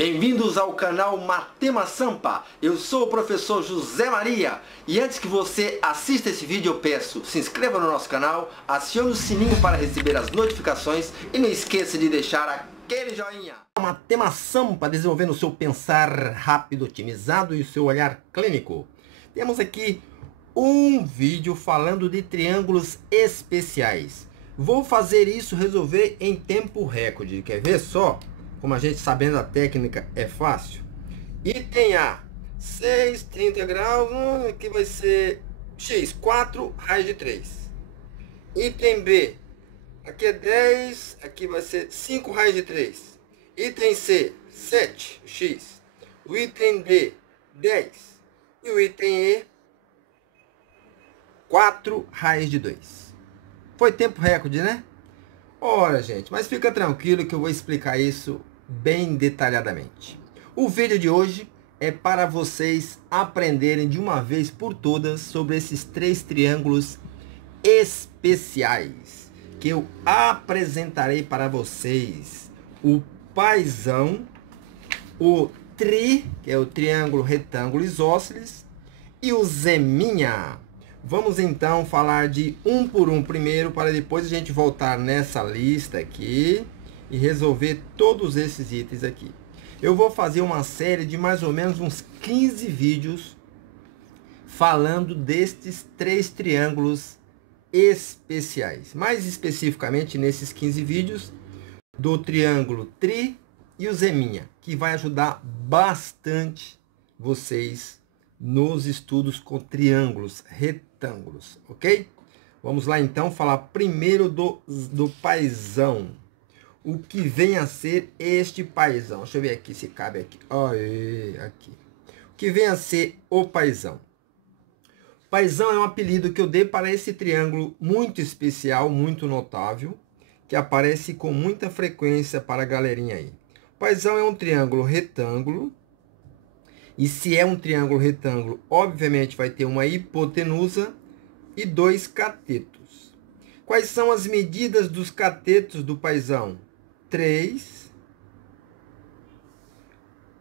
Bem-vindos ao canal Matema Sampa. Eu sou o professor José Maria. E antes que você assista esse vídeo, eu peço, se inscreva no nosso canal, acione o sininho para receber as notificações e não esqueça de deixar aquele joinha. Matema Sampa, desenvolvendo o seu pensar rápido, otimizado e o seu olhar clínico. Temos aqui um vídeo falando de triângulos especiais. Vou fazer isso, resolver em tempo recorde. Quer ver só? Como a gente sabendo a técnica é fácil. Item A, 6, 30 graus, aqui vai ser x, 4 raiz de 3. Item B, aqui é 10, aqui vai ser 5 raiz de 3. Item C, 7x. O item D, 10. E o item E, 4 raiz de 2. Foi tempo recorde, né? Ora, gente, mas fica tranquilo que eu vou explicar isso bem detalhadamente. O vídeo de hoje é para vocês aprenderem de uma vez por todas sobre esses três triângulos especiais que eu apresentarei para vocês. O paizão, o tri, que é o triângulo retângulo isósceles, e o zeminha. Vamos então falar de um por um primeiro, para depois a gente voltar nessa lista aqui e resolver todos esses itens aqui. Eu vou fazer uma série de mais ou menos uns 15 vídeos falando destes três triângulos especiais. Mais especificamente nesses 15 vídeos do triângulo tri e o zeminha, que vai ajudar bastante vocês nos estudos com triângulos retângulos, ok? Vamos lá então falar primeiro do paizão. O que vem a ser este paizão? Deixa eu ver aqui se cabe aqui. Olha aqui. O que vem a ser o paizão? Paizão é um apelido que eu dei para esse triângulo muito especial, muito notável, que aparece com muita frequência para a galerinha aí. Paizão é um triângulo retângulo. E se é um triângulo retângulo, obviamente vai ter uma hipotenusa e dois catetos. Quais são as medidas dos catetos do paizão? 3,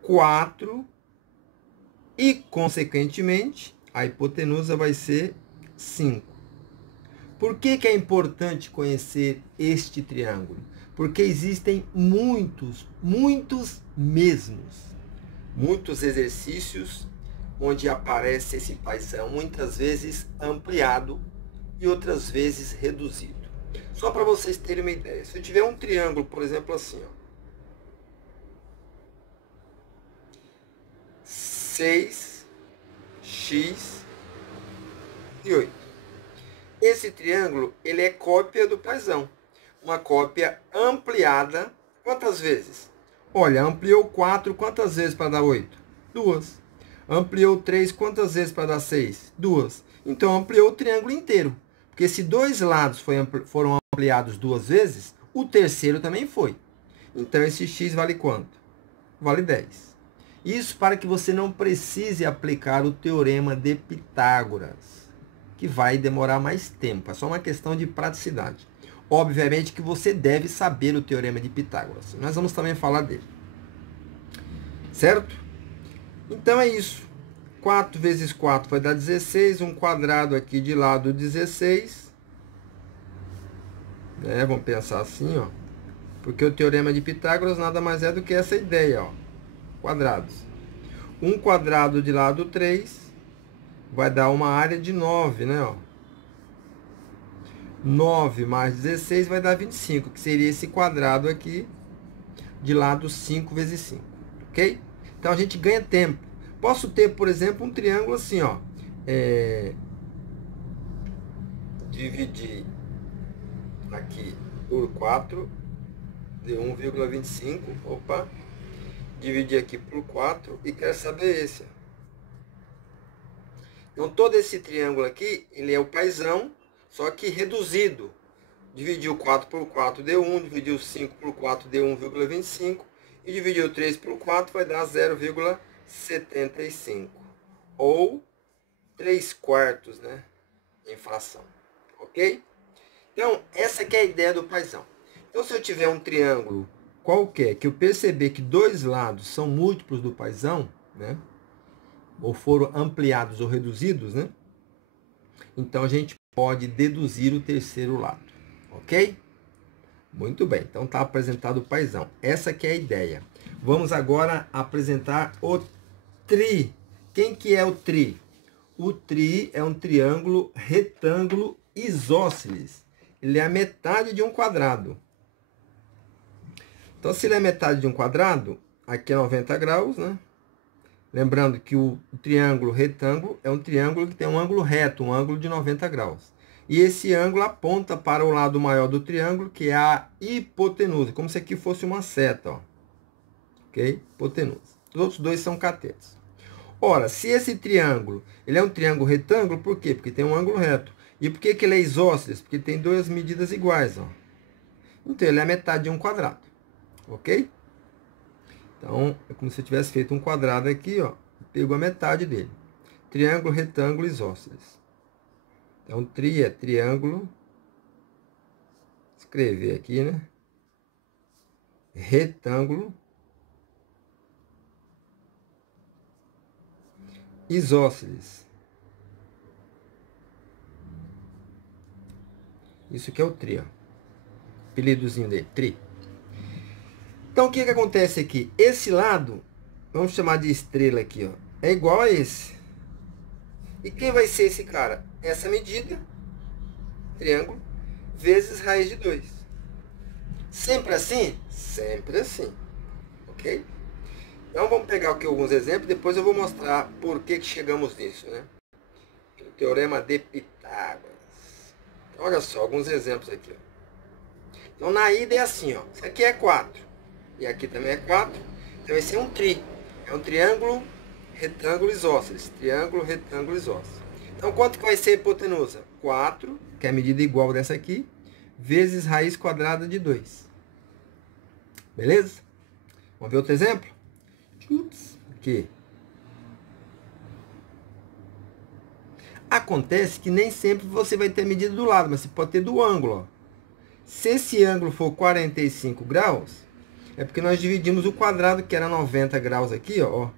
4 e, consequentemente, a hipotenusa vai ser 5. Por que é importante conhecer este triângulo? Porque existem muitos exercícios onde aparece esse paizão, muitas vezes ampliado e outras vezes reduzido. Só para vocês terem uma ideia, se eu tiver um triângulo, por exemplo, assim, ó, 6, x e 8. Esse triângulo, ele é cópia do paizão. Uma cópia ampliada, quantas vezes? Olha, ampliou 4, quantas vezes para dar 8? 2. Ampliou 3, quantas vezes para dar 6? 2. Então, ampliou o triângulo inteiro. Porque se dois lados foram ampliados 2 vezes, o terceiro também foi. Então, esse x vale quanto? Vale 10. Isso para que você não precise aplicar o teorema de Pitágoras, que vai demorar mais tempo. É só uma questão de praticidade. Obviamente que você deve saber o teorema de Pitágoras. Nós vamos também falar dele. Certo? Então é isso. 4 vezes 4 vai dar 16. Um quadrado aqui de lado 16. Vamos pensar assim, ó. Porque o teorema de Pitágoras nada mais é do que essa ideia, ó. Quadrados. Um quadrado de lado 3 vai dar uma área de 9, né, ó. 9 mais 16 vai dar 25, que seria esse quadrado aqui, de lado 5 vezes 5, ok? Então, a gente ganha tempo. Posso ter, por exemplo, um triângulo assim, ó. Dividir aqui por 4, de 1,25, opa. Dividir aqui por 4 e quero saber esse, ó. Então, todo esse triângulo aqui, ele é o paizão, só que reduzido. Dividiu 4 por 4 deu 1, dividiu 5 por 4 deu 1,25 e dividiu 3 por 4 vai dar 0,75. Ou 3/4, né, em fração. Ok? Então, essa aqui é a ideia do paizão. Então, se eu tiver um triângulo qualquer que eu perceber que dois lados são múltiplos do paizão, né? Ou foram ampliados ou reduzidos, né? Então a gente pode deduzir o terceiro lado, ok? Muito bem, então está apresentado o paizão. Essa que é a ideia. Vamos agora apresentar o tri. Quem que é o tri? O tri é um triângulo retângulo isósceles. Ele é a metade de um quadrado. Então, se ele é metade de um quadrado, aqui é 90 graus, né? Lembrando que o triângulo retângulo é um triângulo que tem um ângulo reto, um ângulo de 90 graus. E esse ângulo aponta para o lado maior do triângulo, que é a hipotenusa, como se aqui fosse uma seta, ó. Ok? Hipotenusa. Os outros dois são catetos. Ora, se esse triângulo, ele é um triângulo retângulo, por quê? Porque tem um ângulo reto. E por que que ele é isósceles? Porque tem duas medidas iguais, ó. Então, ele é a metade de um quadrado. Ok? Então, é como se eu tivesse feito um quadrado aqui, ó. Pegou a metade dele. Triângulo, retângulo, isósceles. Então, tri é triângulo. Escrever aqui, né? Retângulo. Isósceles. Isso que é o tri, ó. Apelidozinho dele, tri. Então, o que que acontece aqui? Esse lado, vamos chamar de estrela aqui, ó, é igual a esse. E quem vai ser esse cara? Essa medida, triângulo, vezes raiz de 2. Sempre assim? Sempre assim. Ok? Então, vamos pegar aqui alguns exemplos, depois eu vou mostrar por que chegamos nisso, né? O teorema de Pitágoras. Então, olha só, alguns exemplos aqui, ó. Então, na ida é assim, ó. Isso aqui é 4. E aqui também é 4. Então, esse é um tri. É um triângulo, retângulo, isósceles. Triângulo, retângulo, isósceles. Então, quanto que vai ser a hipotenusa? 4, que é a medida igual dessa aqui, vezes raiz quadrada de 2. Beleza? Vamos ver outro exemplo? Aqui. Acontece que nem sempre você vai ter a medida do lado, mas você pode ter do ângulo, ó. Se esse ângulo for 45 graus, é porque nós dividimos o quadrado, que era 90 graus aqui, ó,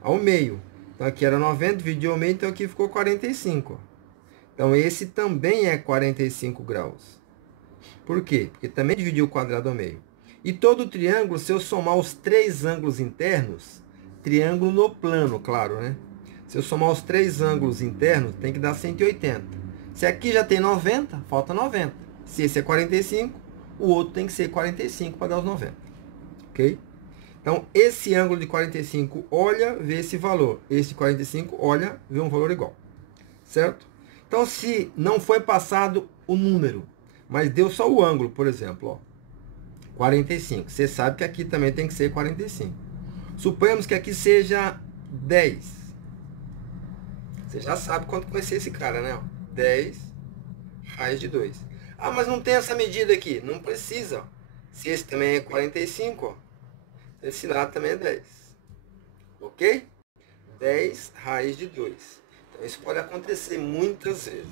ao meio. Então, aqui era 90, dividiu ao meio, então aqui ficou 45. Ó. Então, esse também é 45 graus. Por quê? Porque também dividiu o quadrado ao meio. E todo triângulo, se eu somar os três ângulos internos, triângulo no plano, claro, né? Se eu somar os três ângulos internos, tem que dar 180. Se aqui já tem 90, falta 90. Se esse é 45, o outro tem que ser 45 para dar os 90. Ok? Então, esse ângulo de 45 olha, vê esse valor. Esse 45 olha, vê um valor igual. Certo? Então, se não foi passado o número, mas deu só o ângulo, por exemplo, ó, 45. Você sabe que aqui também tem que ser 45. Suponhamos que aqui seja 10. Você já sabe quanto vai ser esse cara, né? 10 raiz de 2. Ah, mas não tem essa medida aqui. Não precisa. Ó. Se esse também é 45, ó, esse lado também é 10. Ok? 10 raiz de 2. Então, isso pode acontecer muitas vezes.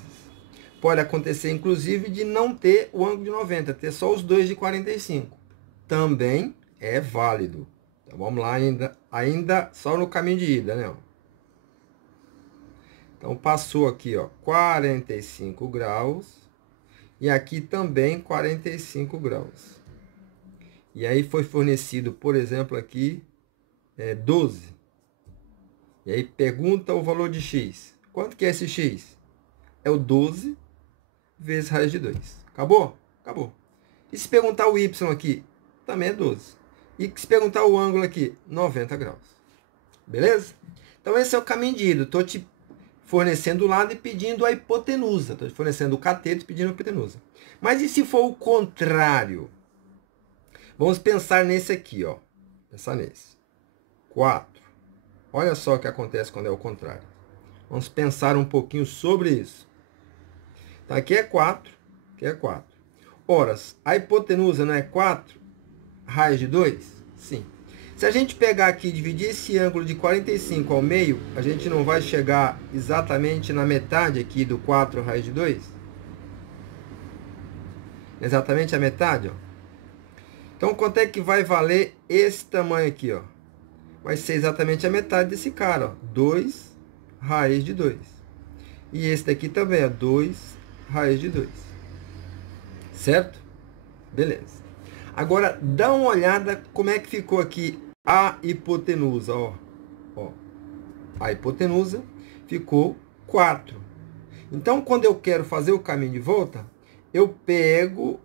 Pode acontecer, inclusive, de não ter o ângulo de 90, ter só os dois de 45. Também é válido. Então, vamos lá ainda só no caminho de ida, né? Então, passou aqui, ó, 45 graus. E aqui também 45 graus. E aí foi fornecido, por exemplo, aqui 12. E aí pergunta o valor de x. Quanto que é esse x? É o 12 vezes raiz de 2. Acabou? Acabou. E se perguntar o y aqui? Também é 12. E se perguntar o ângulo aqui? 90 graus. Beleza? Então esse é o caminho de ida. Estou te fornecendo o lado e pedindo a hipotenusa. Estou te fornecendo o cateto e pedindo a hipotenusa. Mas e se for o contrário? Vamos pensar nesse aqui, ó. Pensar nesse. 4. Olha só o que acontece quando é o contrário. Vamos pensar um pouquinho sobre isso. Então, aqui é 4. Aqui é 4. Ora, a hipotenusa não é 4 raiz de 2? Sim. Se a gente pegar aqui e dividir esse ângulo de 45 ao meio, a gente não vai chegar exatamente na metade aqui do 4 raiz de 2? Exatamente a metade, ó. Então, quanto é que vai valer esse tamanho aqui, ó? Vai ser exatamente a metade desse cara, ó. 2 raiz de 2. E esse daqui também, ó. 2 raiz de 2. Certo? Beleza. Agora, dá uma olhada como é que ficou aqui a hipotenusa, ó. Ó. A hipotenusa ficou 4. Então, quando eu quero fazer o caminho de volta, eu pego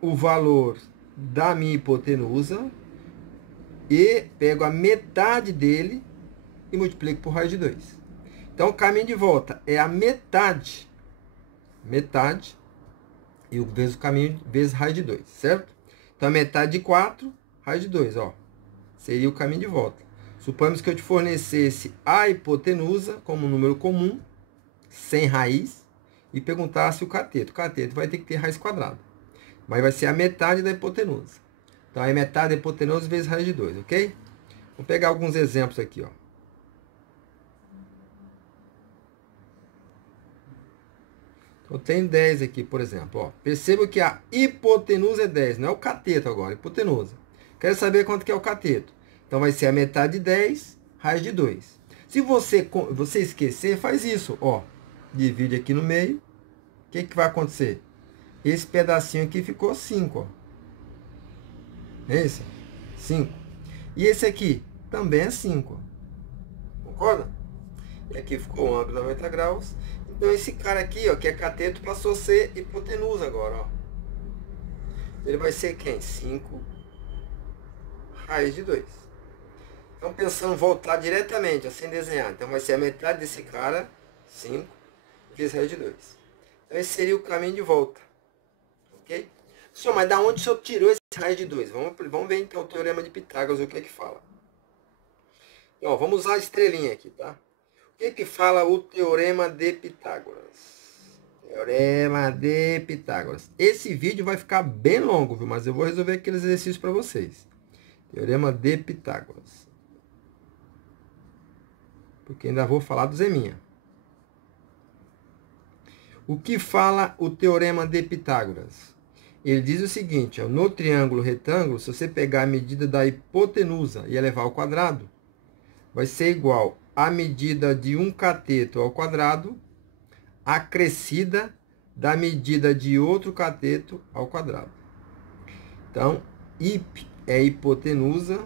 o valor da minha hipotenusa e pego a metade dele e multiplico por raiz de 2. Então, o caminho de volta é a metade. Metade. E vezes o caminho vezes raiz de 2, certo? Então, a metade de 4, raiz de 2, ó. Seria o caminho de volta. Suponhamos que eu te fornecesse a hipotenusa como um número comum, sem raiz, e perguntasse o cateto. O cateto vai ter que ter raiz quadrada. Mas vai ser a metade da hipotenusa. Então, é metade da hipotenusa vezes raiz de 2, ok? Vou pegar alguns exemplos aqui, ó. Eu tenho 10 aqui, por exemplo. Ó. Perceba que a hipotenusa é 10, não é o cateto agora, hipotenusa. Quero saber quanto que é o cateto. Então, vai ser a metade de 10, raiz de 2. Se você esquecer, faz isso. Ó. Divide aqui no meio. O que vai acontecer? Esse pedacinho aqui ficou 5. Ó. Esse? 5. E esse aqui? Também é 5. Concorda? E aqui ficou um ângulo de 90 graus. Então, esse cara aqui, ó, que é cateto, passou a ser hipotenusa agora, ó. Ele vai ser quem? 5 raiz de 2. Então, pensando em voltar diretamente, ó, sem desenhar. Então, vai ser a metade desse cara, 5, vezes raiz de 2. Então, esse seria o caminho de volta. Ok? Senhor, mas da onde o senhor tirou esse raiz de 2? Vamos ver, então, o teorema de Pitágoras, o que é que fala. Então, ó, vamos usar a estrelinha aqui, tá? O que fala o Teorema de Pitágoras? Teorema de Pitágoras. Esse vídeo vai ficar bem longo, viu? Mas eu vou resolver aqueles exercícios para vocês. Teorema de Pitágoras. Porque ainda vou falar do Zeminha. O que fala o Teorema de Pitágoras? Ele diz o seguinte, ó, no triângulo retângulo, se você pegar a medida da hipotenusa e elevar ao quadrado, vai ser igual a medida de um cateto ao quadrado, acrescida da medida de outro cateto ao quadrado. Então, hip é hipotenusa.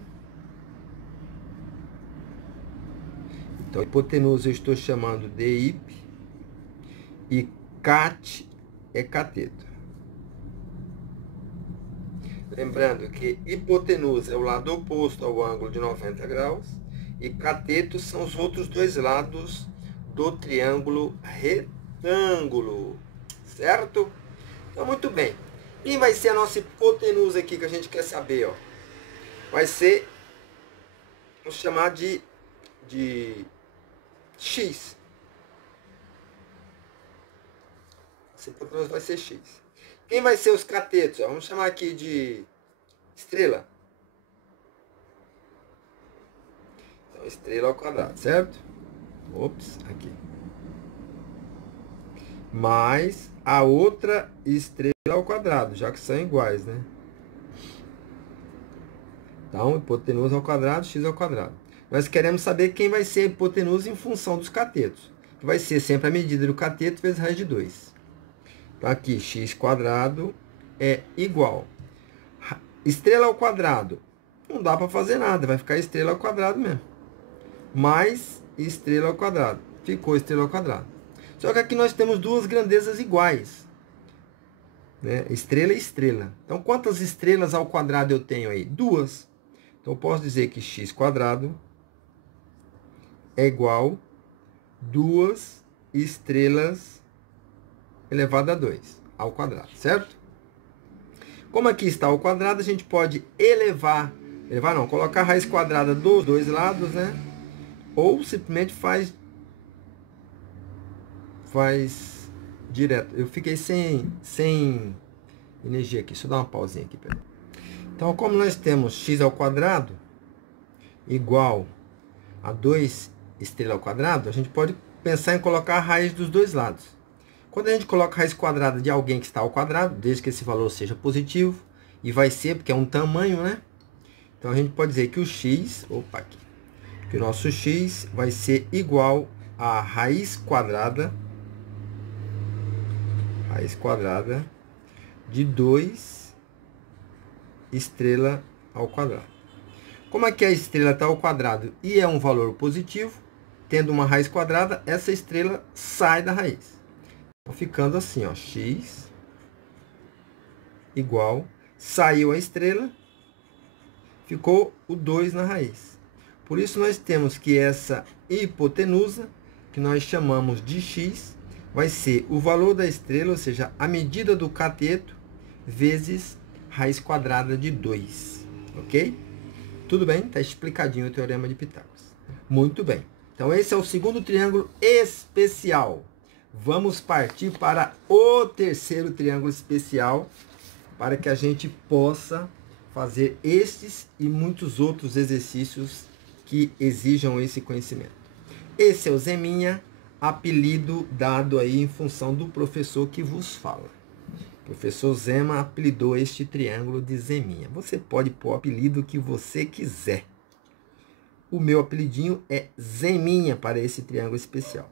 Então, hipotenusa eu estou chamando de hip. E cat é cateto. Lembrando que hipotenusa é o lado oposto ao ângulo de 90 graus. E cateto são os outros dois lados do triângulo retângulo. Certo? Então, muito bem. Quem vai ser a nossa hipotenusa aqui que a gente quer saber? Ó? Vai ser, vamos chamar de x. Essa hipotenusa vai ser x. Quem vai ser os catetos? Ó? Vamos chamar aqui de estrela. Estrela ao quadrado, certo? Ops, aqui. Mais a outra estrela ao quadrado, já que são iguais, né? Então, hipotenusa ao quadrado, x ao quadrado. Nós queremos saber quem vai ser a hipotenusa em função dos catetos. Que vai ser sempre a medida do cateto vezes raiz de 2. Então, aqui, x quadrado é igual. Estrela ao quadrado. Não dá para fazer nada, vai ficar estrela ao quadrado mesmo. Mais estrela ao quadrado. Ficou estrela ao quadrado. Só que aqui nós temos duas grandezas iguais. Né? Estrela e estrela. Então, quantas estrelas ao quadrado eu tenho aí? 2. Então, eu posso dizer que x quadrado é igual a 2 estrelas elevado a 2 ao quadrado, certo? Como aqui está ao quadrado, a gente pode colocar a raiz quadrada dos dois lados, né? Ou simplesmente faz direto. Eu fiquei sem energia aqui. Deixa eu dar uma pausinha aqui. Pera. Então, como nós temos x ao quadrado igual a 2 estrela ao quadrado, a gente pode pensar em colocar a raiz dos dois lados. Quando a gente coloca a raiz quadrada de alguém que está ao quadrado, desde que esse valor seja positivo, E vai ser, porque é um tamanho, né? Então a gente pode dizer que o x, opa, aqui, que o nosso x vai ser igual a raiz quadrada de 2 estrela ao quadrado. Como é que a estrela está ao quadrado e é um valor positivo, tendo uma raiz quadrada, essa estrela sai da raiz. Então, ficando assim, ó, x igual, saiu a estrela, ficou o 2 na raiz. Por isso, nós temos que essa hipotenusa, que nós chamamos de x, vai ser o valor da estrela, ou seja, a medida do cateto, vezes raiz quadrada de 2. Ok? Tudo bem? Está explicadinho o teorema de Pitágoras. Muito bem. Então, esse é o segundo triângulo especial. Vamos partir para o terceiro triângulo especial, para que a gente possa fazer estes e muitos outros exercícios que exijam esse conhecimento. Esse é o Zeminha, apelido dado aí em função do professor que vos fala. O professor Zema apelidou este triângulo de Zeminha. Você pode pôr o apelido que você quiser. O meu apelidinho é Zeminha para esse triângulo especial.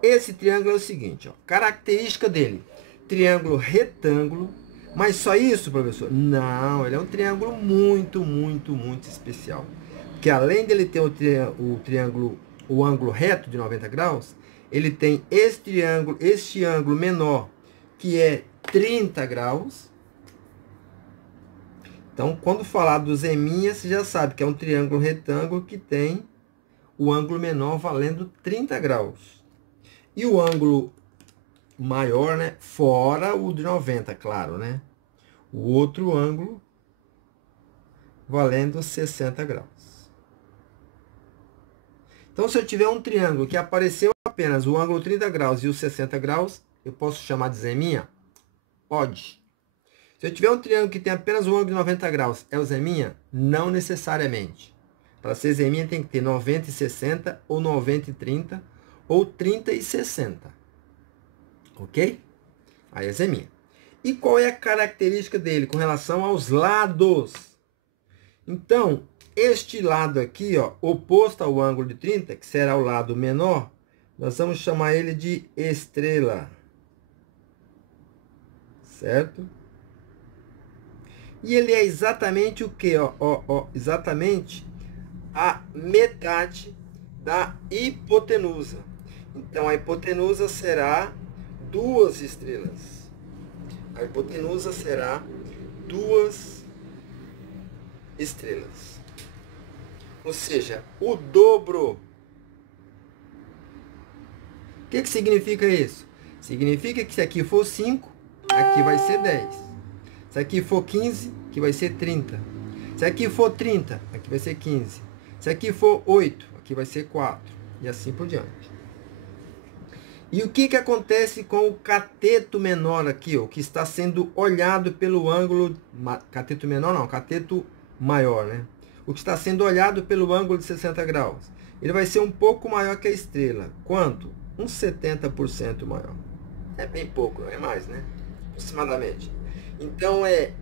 Esse triângulo é o seguinte, ó, característica dele, triângulo retângulo. Mas só isso, professor? Não, ele é um triângulo muito, muito, muito especial. Porque além dele ter o triângulo, o ângulo reto de 90 graus, ele tem este ângulo menor, que é 30 graus. Então, quando falar do Zeminha, você já sabe que é um triângulo retângulo que tem o ângulo menor valendo 30 graus. E o ângulo maior, né? Fora o de 90, claro, né? O outro ângulo valendo 60 graus. Então, se eu tiver um triângulo que apareceu apenas o ângulo 30 graus e os 60 graus, eu posso chamar de Zeminha? Pode. Se eu tiver um triângulo que tem apenas o ângulo de 90 graus, é o Zeminha? Não necessariamente. Para ser Zeminha tem que ter 90 e 60, ou 90 e 30, ou 30 e 60. Ok? Aí é Zeminha. E qual é a característica dele com relação aos lados? Então, este lado aqui, ó, oposto ao ângulo de 30, que será o lado menor, nós vamos chamar ele de estrela. Certo? E ele é exatamente o que? Exatamente a metade da hipotenusa. Então, a hipotenusa será 2 estrelas. A hipotenusa será 2 estrelas. Ou seja, o dobro. O que significa isso? Significa que se aqui for 5, aqui vai ser 10. Se aqui for 15, aqui vai ser 30. Se aqui for 30, aqui vai ser 15. Se aqui for 8, aqui vai ser 4. E assim por diante. E o que acontece com o cateto menor aqui, ó, que está sendo olhado pelo ângulo... Cateto menor não, cateto maior, né? O que está sendo olhado pelo ângulo de 60 graus. Ele vai ser um pouco maior que a estrela. Quanto? Uns 70% maior. É bem pouco, não é mais, né? Aproximadamente. Então, é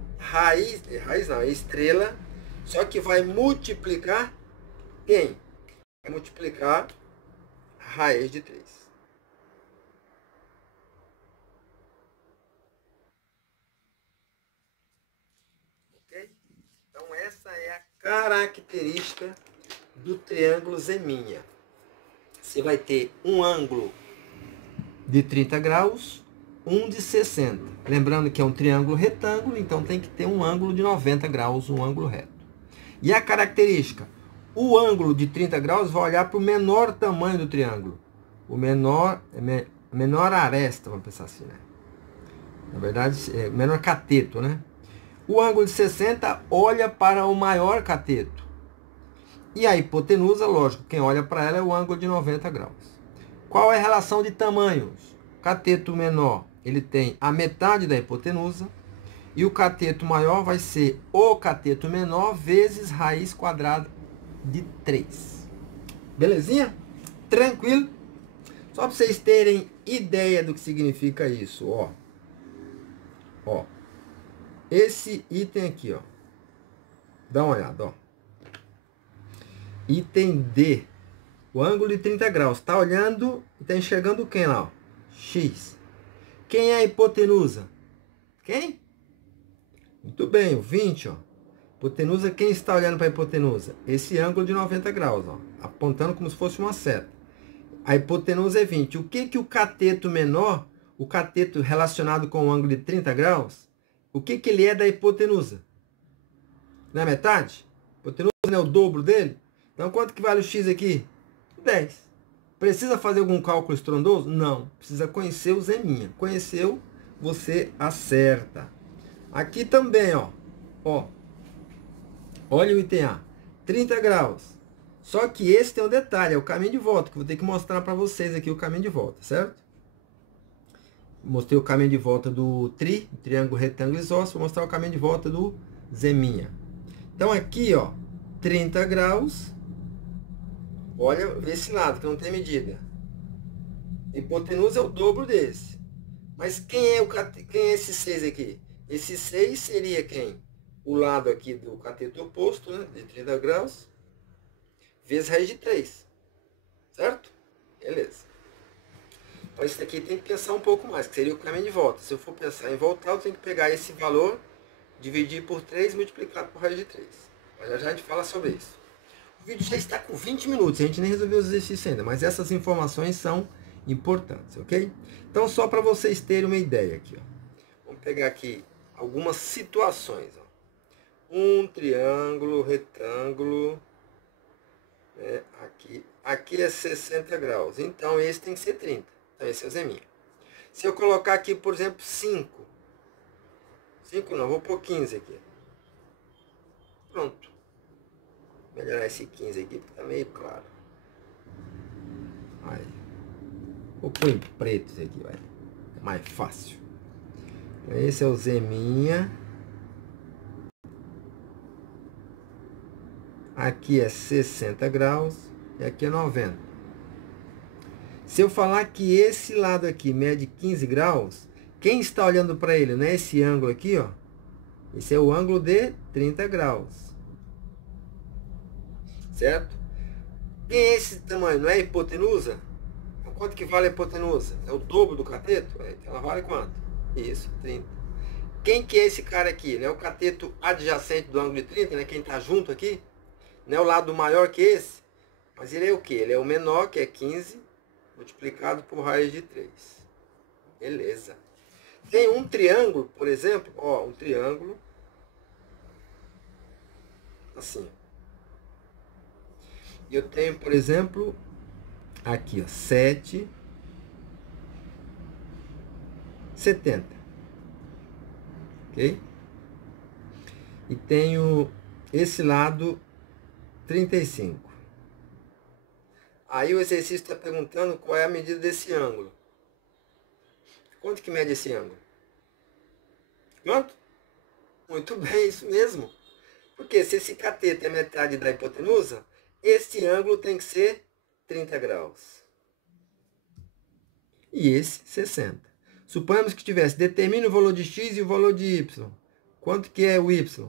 estrela, só que vai multiplicar quem? Vai multiplicar raiz de 3. Ok? Então, essa é a característica do triângulo Zeminha. Você vai ter um ângulo de 30 graus, um de 60. Lembrando que é um triângulo retângulo, então tem que ter um ângulo de 90 graus, um ângulo reto. E a característica? O ângulo de 30 graus vai olhar para o menor tamanho do triângulo. O menor aresta, vamos pensar assim, né? Na verdade, é o menor cateto, né? O ângulo de 60 olha para o maior cateto. E a hipotenusa, lógico, quem olha para ela é o ângulo de 90 graus. Qual é a relação de tamanhos? O cateto menor, ele tem a metade da hipotenusa. E o cateto maior vai ser o cateto menor vezes raiz quadrada de 3. Belezinha? Tranquilo? Só para vocês terem ideia do que significa isso, ó. esse item aqui, ó. Dá uma olhada, ó. Item D. O ângulo de 30 graus. Está olhando e está enxergando quem lá, ó? X. Quem é a hipotenusa? Quem? Muito bem, o 20, ó. Hipotenusa, quem está olhando para a hipotenusa? Esse ângulo de 90 graus, ó. Apontando como se fosse uma seta. A hipotenusa é 20. O que que o cateto menor, o cateto relacionado com o ângulo de 30 graus, o que que ele é da hipotenusa? Não é metade? A hipotenusa não é o dobro dele? Então, quanto que vale o x aqui? 10. Precisa fazer algum cálculo estrondoso? Não. Precisa conhecer o zeminha. Conheceu, você acerta. Aqui também, ó. Ó. Olha o item A. 30 graus. Só que esse tem um detalhe, é o caminho de volta, que eu vou ter que mostrar para vocês aqui o caminho de volta, certo? Mostrei o caminho de volta do triângulo retângulo isósceles, vou mostrar o caminho de volta do zeminha. Então aqui, ó, 30 graus. Olha esse lado, que não tem medida. Hipotenusa é o dobro desse. Mas quem é esse 6 aqui? Esse 6 seria quem? O lado aqui do cateto oposto, né, de 30 graus, vezes raiz de 3. Certo? Beleza. Então isso aqui tem que pensar um pouco mais, que seria o caminho de volta. Se eu for pensar em voltar, eu tenho que pegar esse valor, dividir por 3, multiplicado por raiz de 3. Mas já a gente fala sobre isso. O vídeo já está com 20 minutos, a gente nem resolveu os exercícios ainda, mas essas informações são importantes, ok? Então, só para vocês terem uma ideia aqui, ó. Vamos pegar aqui algumas situações, ó. Um triângulo, retângulo, né? Aqui é 60 graus, então esse tem que ser 30. Então esse é o zeminha. Se eu colocar aqui, por exemplo, 5. 5 não, vou pôr 15 aqui. Pronto. Vou melhorar esse 15 aqui, porque tá meio claro. Aí. Vou pôr em preto esse aqui, vai. É mais fácil. Então esse é o zeminha. Aqui é 60 graus e aqui é 90. Se eu falar que esse lado aqui mede 15 graus, quem está olhando para ele, né? Esse ângulo aqui, ó. Esse é o ângulo de 30 graus. Certo? Quem é esse tamanho? Não é a hipotenusa? Quanto que vale a hipotenusa? É o dobro do cateto? Ela vale quanto? Isso, 30. Quem que é esse cara aqui? Não é o cateto adjacente do ângulo de 30, né? Quem está junto aqui? Não é o lado maior que esse? Mas ele é o que? Ele é o menor, que é 15, multiplicado por raiz de 3. Beleza. Tem um triângulo, por exemplo, ó, um triângulo, assim. Eu tenho, por exemplo, aqui, ó, 7, 70. Ok? E tenho esse lado 35. Aí o exercício está perguntando qual é a medida desse ângulo. Quanto que mede esse ângulo? Quanto? Muito bem, isso mesmo. Porque se esse cateto é metade da hipotenusa, esse ângulo tem que ser 30 graus. E esse 60. Suponhamos que tivesse, determine o valor de x e o valor de y. Quanto que é o y?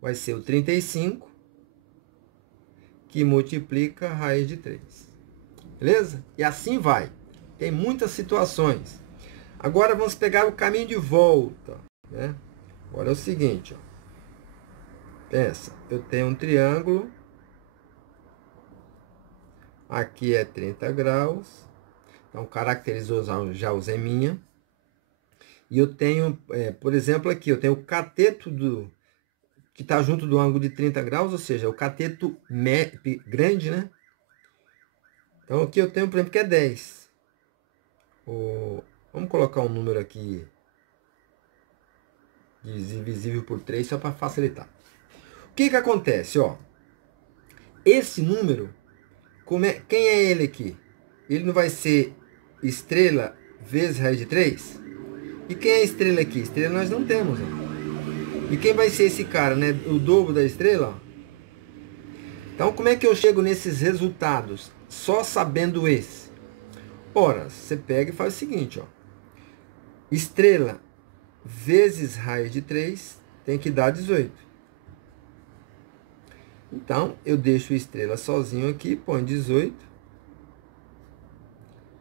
Vai ser o 35, que multiplica a raiz de 3. Beleza? E assim vai. Tem muitas situações. Agora vamos pegar o caminho de volta, né? Agora é o seguinte, ó. Pensa, eu tenho um triângulo. Aqui é 30 graus. Então, caracterizou já o zeminha. E eu tenho, por exemplo, aqui, eu tenho o cateto que está junto do ângulo de 30 graus, ou seja, o cateto grande, né? Então, aqui eu tenho, por exemplo, que é 10. Vamos colocar um número aqui divisível por 3, só para facilitar. O que que acontece, ó? Esse número, quem é ele aqui? Ele não vai ser estrela vezes raiz de 3? E quem é a estrela aqui? Estrela nós não temos, ó. E quem vai ser esse cara, né? O dobro da estrela, ó. Então, como é que eu chego nesses resultados? Só sabendo esse. Ora, você pega e faz o seguinte, ó. Estrela vezes raiz de 3 tem que dar 18. Então, eu deixo o estrela sozinho aqui, põe 18,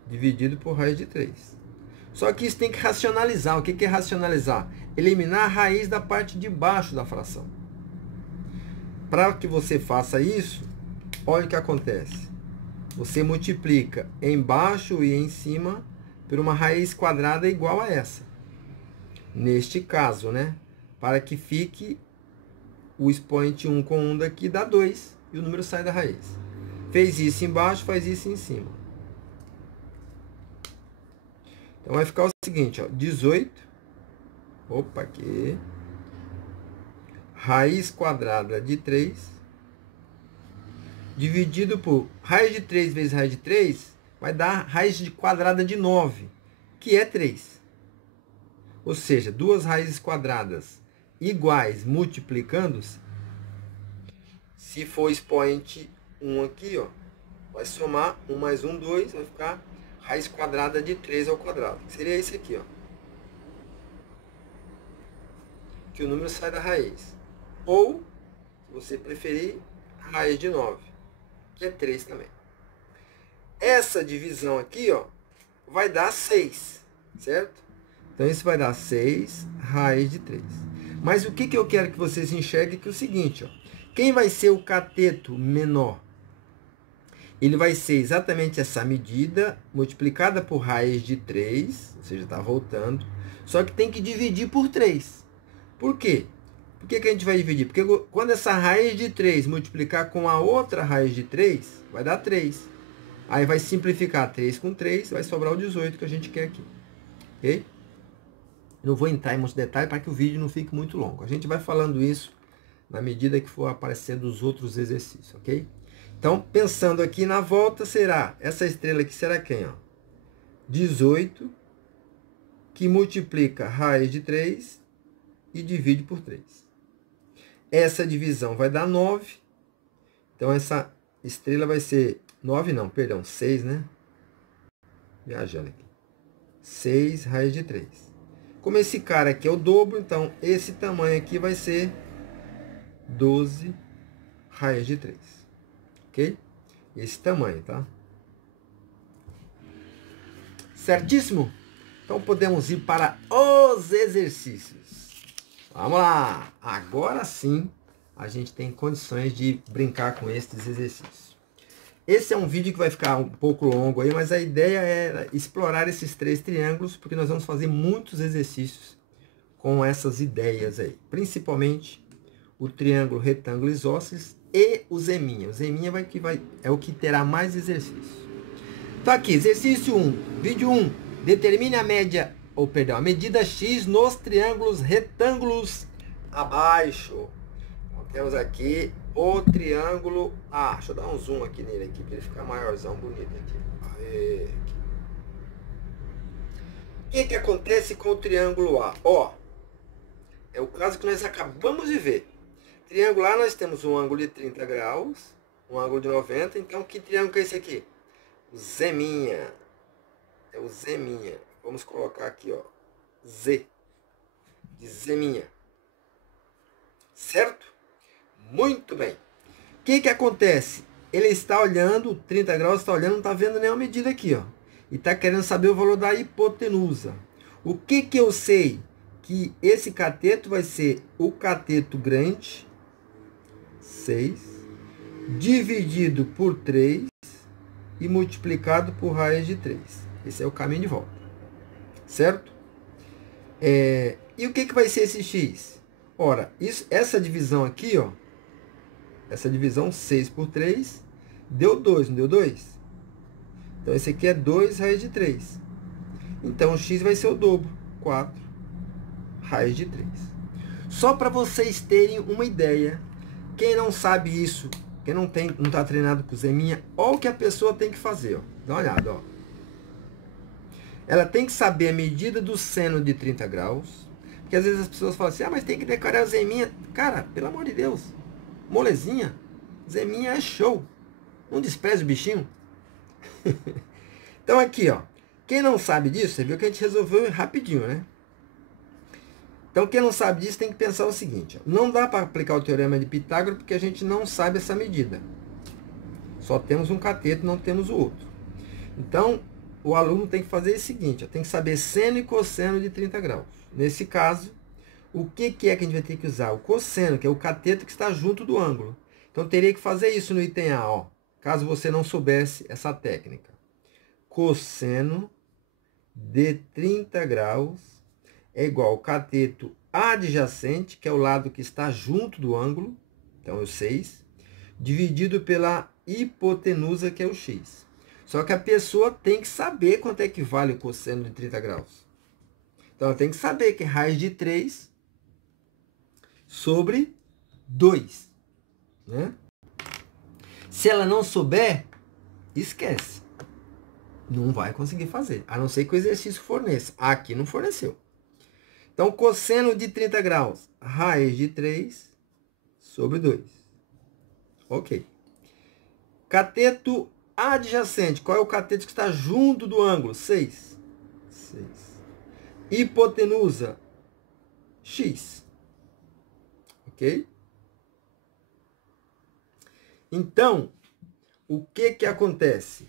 dividido por raiz de 3. Só que isso tem que racionalizar. O que é racionalizar? Eliminar a raiz da parte de baixo da fração. Para que você faça isso, olha o que acontece. Você multiplica embaixo e em cima por uma raiz quadrada igual a essa. Neste caso, né? Para que fique o expoente 1 com 1 daqui, dá 2. E o número sai da raiz. Fez isso embaixo, faz isso em cima. Então, vai ficar o seguinte, ó, 18. Opa, aqui. Raiz quadrada de 3. Dividido por raiz de 3 vezes raiz de 3, vai dar raiz de quadrada de 9, que é 3. Ou seja, duas raízes quadradas iguais multiplicando-se, se for expoente 1 aqui, ó, vai somar 1 mais 1, 2, vai ficar raiz quadrada de 3 ao quadrado. Seria esse aqui, ó. Que o número sai da raiz. Ou, se você preferir, raiz de 9, que é 3 também. Essa divisão aqui, ó, vai dar 6, certo? Então, isso vai dar 6 raiz de 3. Mas o que eu quero que vocês enxerguem aqui é o seguinte, ó. Quem vai ser o cateto menor? Ele vai ser exatamente essa medida multiplicada por raiz de 3, ou seja, está voltando, só que tem que dividir por 3. Por quê? Por que a gente vai dividir? Porque quando essa raiz de 3 multiplicar com a outra raiz de 3, vai dar 3. Aí vai simplificar 3 com 3, vai sobrar o 18 que a gente quer aqui. Ok? Não vou entrar em muitos detalhes para que o vídeo não fique muito longo. A gente vai falando isso na medida que for aparecendo os outros exercícios, ok? Então, pensando aqui na volta, será essa estrela aqui será quem? Ó? 18, que multiplica raiz de 3 e divide por 3. Essa divisão vai dar 9. Então, essa estrela vai ser 9, não, perdão, 6, né? Viajando aqui. 6 raiz de 3. Como esse cara aqui é o dobro, então esse tamanho aqui vai ser 12 raiz de 3. Ok? Esse tamanho, tá? Certíssimo? Então podemos ir para os exercícios. Vamos lá! Agora sim a gente tem condições de brincar com esses exercícios. Esse é um vídeo que vai ficar um pouco longo aí, mas a ideia é explorar esses 3 triângulos, porque nós vamos fazer muitos exercícios com essas ideias aí. Principalmente o triângulo retângulo isósceles e o zeminha. O zeminha é o que terá mais exercícios. Então aqui, exercício 1, vídeo 1. Determine a a medida x nos triângulos retângulos abaixo. Então, temos aqui o triângulo A. Deixa eu dar um zoom aqui nele aqui, para ele ficar maiorzão, bonito aqui. Aê. O que acontece com o triângulo A? Ó, é o caso que nós acabamos de ver. Triângulo A, nós temos um ângulo de 30 graus, um ângulo de 90. Então, que triângulo é esse aqui? O zeminha. É o zeminha. Vamos colocar aqui, ó, Z. De zeminha. Certo? Muito bem. O que acontece? Ele está olhando, 30 graus, está olhando, não está vendo nenhuma medida aqui, ó. E está querendo saber o valor da hipotenusa. O que eu sei? Que esse cateto vai ser o cateto grande, 6, dividido por 3 e multiplicado por raiz de 3. Esse é o caminho de volta. Certo? E o que vai ser esse x? Ora, essa divisão aqui, ó, essa divisão 6 por 3 deu 2, não deu 2? Então, esse aqui é 2 raiz de 3. Então, o x vai ser o dobro, 4 raiz de 3. Só para vocês terem uma ideia, quem não sabe isso, quem não está treinado com zeminha, olha o que a pessoa tem que fazer. Ó. Dá uma olhada. Ó. Ela tem que saber a medida do seno de 30 graus. Porque às vezes as pessoas falam assim, mas tem que decorar a zeminha. Cara, pelo amor de Deus, molezinha, zeminha é show. Não despreze o bichinho. Então aqui, ó, quem não sabe disso, você viu que a gente resolveu rapidinho, né? Então, quem não sabe disso tem que pensar o seguinte. Ó, não dá para aplicar o teorema de Pitágoras porque a gente não sabe essa medida. Só temos um cateto, não temos o outro. Então, o aluno tem que fazer o seguinte. Ó, tem que saber seno e cosseno de 30 graus. Nesse caso, o que é que a gente vai ter que usar? O cosseno, que é o cateto que está junto do ângulo. Então, teria que fazer isso no item A, ó, caso você não soubesse essa técnica. Cosseno de 30 graus é igual ao cateto adjacente, que é o lado que está junto do ângulo, então é o 6, dividido pela hipotenusa, que é o x. Só que a pessoa tem que saber quanto é que vale o cosseno de 30 graus. Então, ela tem que saber que é raiz de 3 sobre 2. Né? Se ela não souber, esquece. Não vai conseguir fazer, a não ser que o exercício forneça. Aqui não forneceu. Então, cosseno de 30 graus, raiz de 3 sobre 2. Ok. Cateto adjacente, qual é o cateto que está junto do ângulo? 6. Hipotenusa, x. Ok? Então, o que acontece?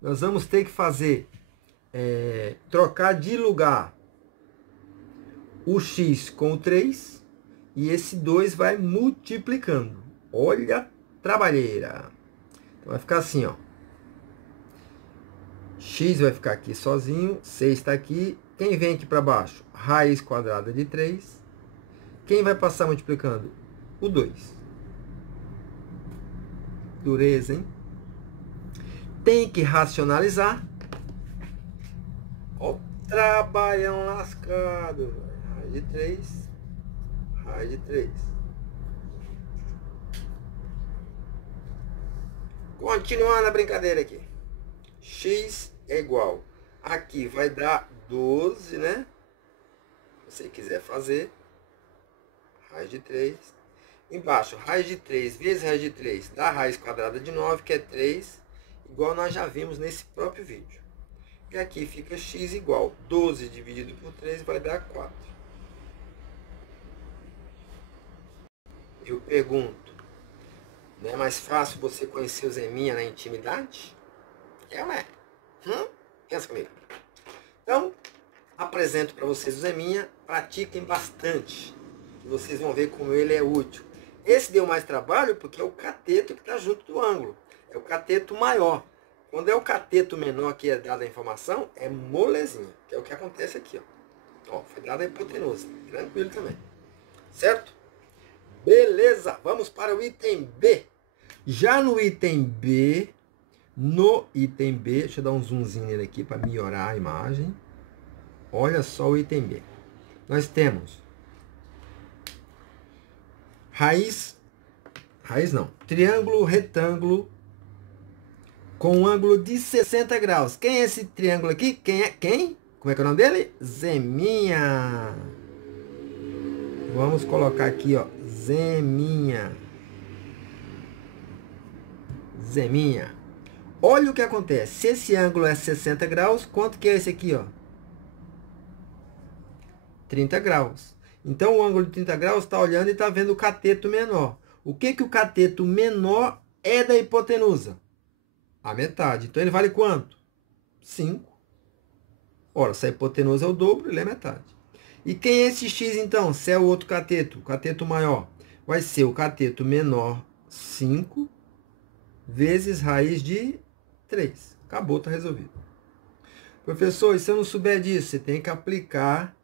Nós vamos ter que fazer, trocar de lugar o x com o 3, e esse 2 vai multiplicando. Olha a trabalheira. Então, vai ficar assim, ó. X vai ficar aqui sozinho, 6 está aqui. Quem vem aqui para baixo? Raiz quadrada de 3. Quem vai passar multiplicando? O 2. Dureza, hein? Tem que racionalizar. Ó, trabalhão lascado. Raiz de 3. Raiz de 3. Continuando a brincadeira aqui. X é igual. Aqui vai dar 12, né? Se você quiser fazer. Raiz de 3. Embaixo, raiz de 3 vezes raiz de 3 dá raiz quadrada de 9, que é 3. Igual nós já vimos nesse próprio vídeo. E aqui fica x igual 12 dividido por 3 vai dar 4. Eu pergunto, não é mais fácil você conhecer o Zeminha na intimidade? É ou é? Pensa comigo. Então, apresento para vocês o Zeminha, pratiquem bastante. Que vocês vão ver como ele é útil. Esse deu mais trabalho porque é o cateto que está junto do ângulo. É o cateto maior. Quando é o cateto menor que é dada a informação, é molezinha. Que é o que acontece aqui. Ó, foi dada a hipotenusa. Tranquilo também. Certo? Beleza. Vamos para o item B. Já no item B, deixa eu dar um zoomzinho nele aqui para melhorar a imagem. Olha só o item B. Nós temos triângulo retângulo com um ângulo de 60 graus. Quem é esse triângulo aqui? Quem? Como é que é o nome dele? Zeminha. Vamos colocar aqui, ó, Zeminha. Zeminha. Olha o que acontece. Se esse ângulo é 60 graus, quanto que é esse aqui, ó? 30 graus. Então, o ângulo de 30 graus está olhando e está vendo o cateto menor. O que o cateto menor é da hipotenusa? A metade. Então, ele vale quanto? 5. Ora, se a hipotenusa é o dobro, ele é metade. E quem é esse x, então? Se é o outro cateto, o cateto maior. Vai ser o cateto menor 5 vezes raiz de 3. Acabou, está resolvido. Professor, e se eu não souber disso? Você tem que aplicar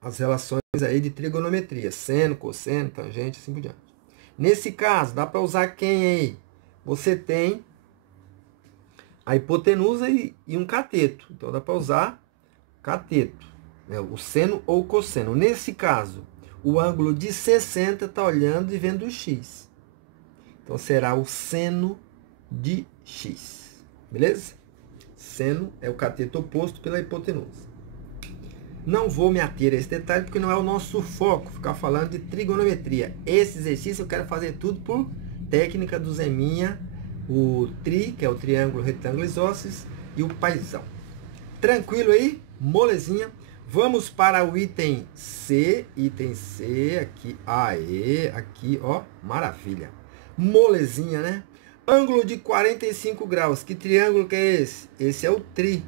as relações aí de trigonometria, seno, cosseno, tangente, assim por diante. Nesse caso, dá para usar quem aí? Você tem a hipotenusa e um cateto. Então, dá para usar cateto, né? O seno ou o cosseno. Nesse caso, o ângulo de 60 está olhando e vendo o x. Então, será o seno de x. Beleza? Seno é o cateto oposto pela hipotenusa. Não vou me ater a esse detalhe, porque não é o nosso foco, ficar falando de trigonometria. Esse exercício eu quero fazer tudo por técnica do Zeminha, o tri, que é o triângulo, retângulo, isósceles, e o paizão. Tranquilo aí? Molezinha. Vamos para o item C. Item C, aqui. Aê, aqui, ó. Maravilha. Molezinha, né? Ângulo de 45 graus. Que triângulo que é esse? Esse é o tri.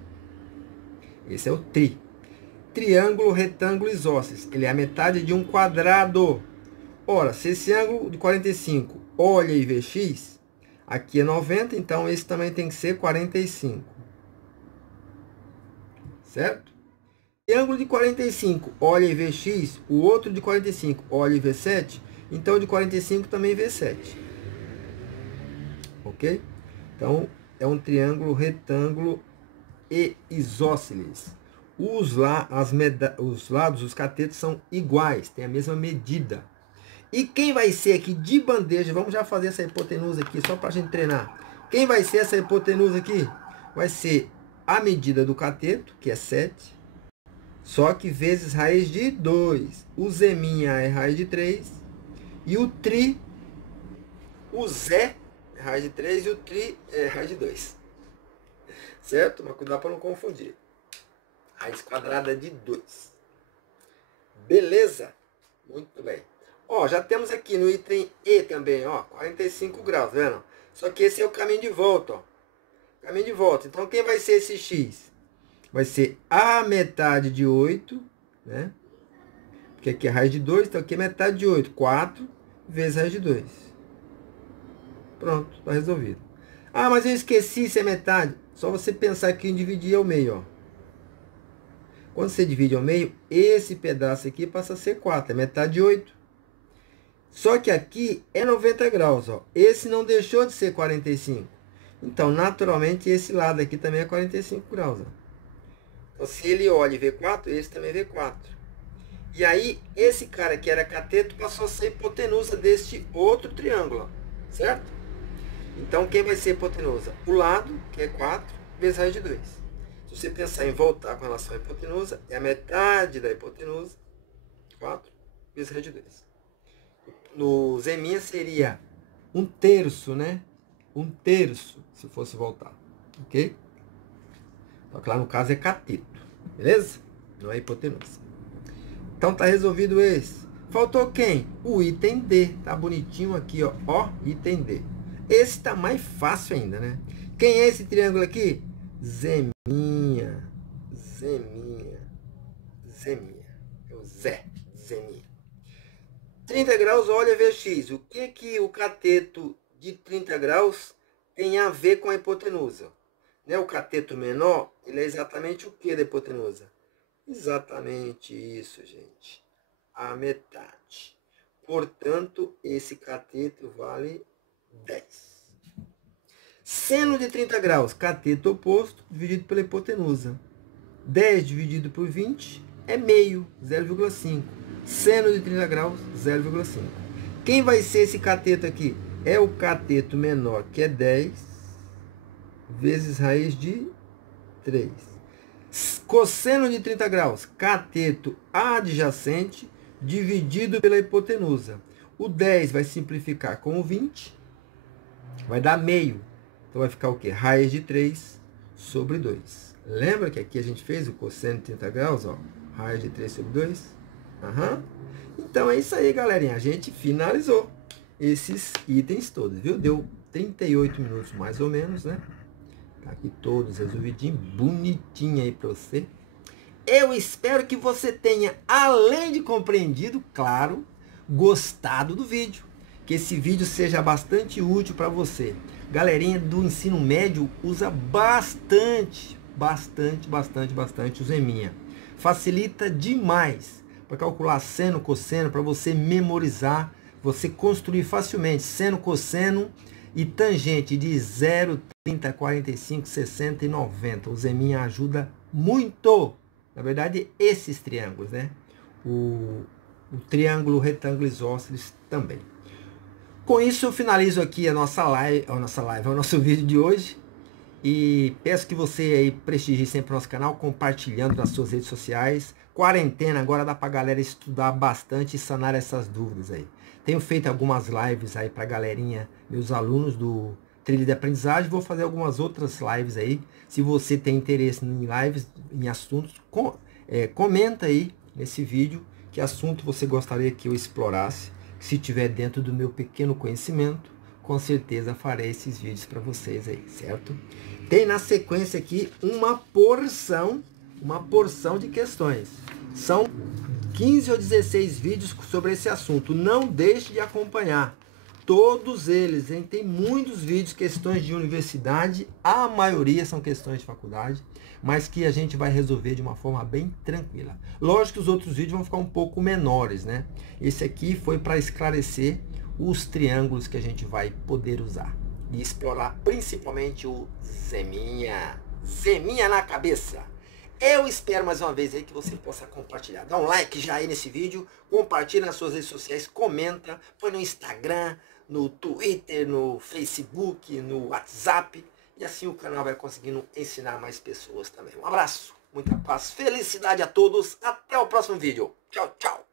Esse é o tri. Triângulo retângulo isósceles. Ele é a metade de um quadrado. Ora, se esse ângulo de 45 olha e vê x, aqui é 90, então esse também tem que ser 45. Certo? Triângulo de 45 olha e vê x, o outro de 45 olha e vê 7, então o de 45 também vê 7. Ok? Então, é um triângulo retângulo e isósceles. Os lados, os catetos são iguais, tem a mesma medida. E quem vai ser aqui de bandeja, vamos já fazer essa hipotenusa aqui, só para a gente treinar. Quem vai ser essa hipotenusa aqui? Vai ser a medida do cateto, que é 7, só que vezes raiz de 2. O zeminha é raiz de 3, e o tri, o zé é raiz de 3 e o tri é raiz de 2. Certo? Mas cuidado para não confundir. Raiz quadrada de 2. Beleza? Muito bem. Ó, já temos aqui no item E também, ó, 45 graus, vendo? Só que esse é o caminho de volta, ó. Caminho de volta. Então, quem vai ser esse x? Vai ser a metade de 8, né? Porque aqui é raiz de 2, então aqui é metade de 8. 4 vezes raiz de 2. Pronto, tá resolvido. Ah, mas eu esqueci se é metade. Só você pensar que dividir ao meio, ó. Quando você divide ao meio, esse pedaço aqui passa a ser 4. É metade de 8. Só que aqui é 90 graus, ó. Esse não deixou de ser 45. Então, naturalmente, esse lado aqui também é 45 graus, ó. Então, se ele olha e vê 4, esse também vê 4. E aí, esse cara que era cateto passou a ser hipotenusa deste outro triângulo, ó. Certo? Então, quem vai ser hipotenusa? O lado, que é 4, vezes raiz de 2. Se você pensar em voltar com relação à hipotenusa, é a metade da hipotenusa, 4, vezes raiz de 2. No zeminha seria 1/3, né? 1/3, se fosse voltar. Ok? Só que lá no caso é cateto. Beleza? Não é hipotenusa. Então tá resolvido esse. Faltou quem? O item D. Tá bonitinho aqui, ó. Ó, item D. Esse tá mais fácil ainda, né? Quem é esse triângulo aqui? Zeminha. Zeminha. Zeminha. É o Zé. Zeminha. 30 graus, olha VX. O que o cateto de 30 graus tem a ver com a hipotenusa? Né? O cateto menor, ele é exatamente o que da hipotenusa? Exatamente isso, gente. A metade. Portanto, esse cateto vale 10. Seno de 30 graus, cateto oposto, dividido pela hipotenusa. 10 dividido por 20 é meio, 0,5. Seno de 30 graus, 0,5. Quem vai ser esse cateto aqui? É o cateto menor, que é 10, vezes raiz de 3. Cosseno de 30 graus, cateto adjacente, dividido pela hipotenusa. O 10 vai simplificar com o 20, vai dar meio. Então vai ficar o quê? Raiz de 3 sobre 2. Lembra que aqui a gente fez o cosseno de 30 graus, ó? Raiz de 3 sobre 2. Uhum. Então é isso aí, galerinha. A gente finalizou esses itens todos, viu? Deu 38 minutos mais ou menos, né? Tá aqui todos resolvidinho, bonitinho aí para você. Eu espero que você tenha, além de compreendido, claro, gostado do vídeo. Que esse vídeo seja bastante útil para você. Galerinha do ensino médio usa bastante o zeminha. Facilita demais para calcular seno, cosseno, para você memorizar, você construir facilmente seno, cosseno e tangente de 0, 30, 45, 60 e 90. O zeminha ajuda muito. Na verdade, esses triângulos, né? O triângulo retângulo isósceles também. Com isso, eu finalizo aqui o nosso vídeo de hoje. E peço que você aí prestigie sempre o nosso canal, compartilhando nas suas redes sociais. Quarentena, agora dá pra galera estudar bastante e sanar essas dúvidas aí. Tenho feito algumas lives aí pra galerinha, meus alunos do Trilha de Aprendizagem. Vou fazer algumas outras lives aí. Se você tem interesse em lives, em assuntos comenta aí nesse vídeo que assunto você gostaria que eu explorasse. Se tiver dentro do meu pequeno conhecimento, com certeza farei esses vídeos para vocês aí, certo? Tem na sequência aqui uma porção de questões. São 15 ou 16 vídeos sobre esse assunto. Não deixe de acompanhar todos eles, hein? Tem muitos vídeos, questões de universidade, a maioria são questões de faculdade, mas que a gente vai resolver de uma forma bem tranquila. Lógico que os outros vídeos vão ficar um pouco menores, né? Esse aqui foi para esclarecer os triângulos que a gente vai poder usar e explorar principalmente o zeminha. Zeminha na cabeça. Eu espero mais uma vez aí que você possa compartilhar. Dá um like já aí nesse vídeo, compartilha nas suas redes sociais, comenta, põe no Instagram, no Twitter, no Facebook, no WhatsApp. E assim o canal vai conseguindo ensinar mais pessoas também. Um abraço, muita paz, felicidade a todos. Até o próximo vídeo. Tchau, tchau.